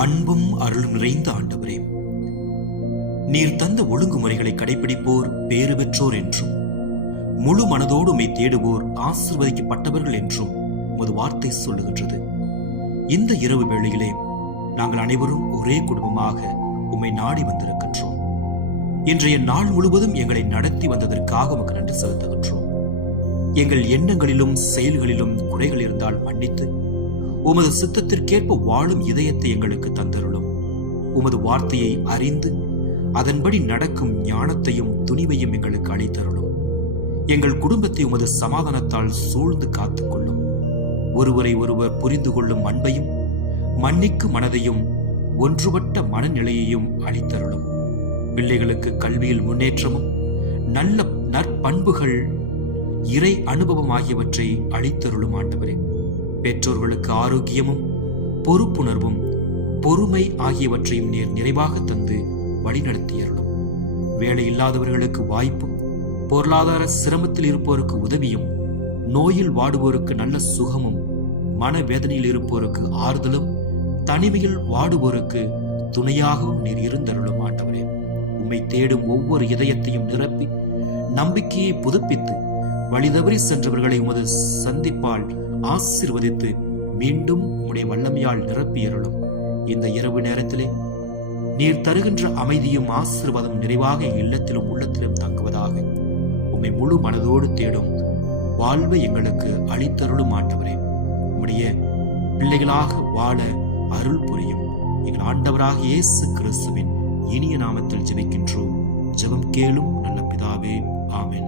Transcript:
அன்பும் அருளும் நிறைந்த ஆண்டவரே, நீர் தந்த ஒழுங்குமுறைகளை கடைபிடிப்போர் பேறு பெற்றோர் என்றும், முழு மனதோடு உம்மை தேடுவோர் ஆசீர்வதிக்கப்பட்டவர்கள் என்றும் உமது வார்த்தை சொல்லுகின்றது. இந்த இரவு வேளையிலே நாங்கள் அனைவரும் ஒரே குடும்பமாக உம்மை நாடி வந்திருக்கின்றோம். இன்றைய நாள் முழுவதும் எங்களை நடத்தி வந்ததற்காக உமக்கு நன்றி செலுத்துகின்றோம். எங்கள் எண்ணங்களிலும் செயல்களிலும் குறைகள் இருந்தால் மன்னித்து உமது சித்தத்திற்கேற்ப வாழும் இதயத்தை எங்களுக்கு தந்தருளும். உமது வார்த்தையை அறிந்து அதன்படி நடக்கும் ஞானத்தையும் துணிவையும் எங்களுக்கு அளித்தருளும். எங்கள் குடும்பத்தை உமது சமாதானத்தால் சூழ்ந்து காத்துக்கொள்ளும். ஒருவரை ஒருவர் புரிந்து கொள்ளும் அன்பையும் மன்னிக்கும் மனதையும் ஒன்றுபட்ட மனநிலையையும் அளித்தருளும். பிள்ளைகளுக்கு கல்வியில் முன்னேற்றமும் நல்ல நற்பண்புகள் இறை அனுபவம் ஆகியவற்றை அளித்தருளும் ஆண்டவரே. பெற்றோர்களுக்கு ஆரோக்கியமும் பொறுப்புணர்வும் பொறுமை ஆகியவற்றையும் நீர் நிறைவாக தந்து வழிநடத்தியருளும். வேலை இல்லாதவர்களுக்கு வாய்ப்பும், பொருளாதார சிரமத்தில் இருப்போருக்கு உதவியும், நோயில் வாடுவோருக்கு நல்ல சுகமும், மனவேதனையில் இருப்போருக்கு ஆறுதலும், தனிமையில் வாடுவோருக்கு துணையாகவும் நீர் இருந்தருளும் ஆண்டவரே. உம்மை தேடும் ஒவ்வொரு இதயத்தையும் நிரப்பி நம்பிக்கையை புதுப்பித்து வழிதவறி சென்றவர்களை உமது சந்திப்பால் ஆசீர்வதித்து மீண்டும் உம்முடைய வல்லமையால் நிரப்பியருளும். இந்த இரவு நேரத்திலே நீர் தருகின்ற அமைதியும் ஆசீர்வாதம் நிறைவாக இல்லத்திலும் உள்ளத்திலும் தங்குவதாக உம்மை முழு மனதோடு தேடும் வாழ்வை எங்களுக்கு அளித்தருளும் ஆண்டவரே. உம்முடைய பிள்ளைகளாக வாழ அருள் புரியும். எங்கள் ஆண்டவராக இயேசு கிறிஸ்துவின் இனிய நாமத்தில் ஜெபிக்கின்றோம். ஜெபம் கேளும் நல்ல பிதாவே. ஆமென்.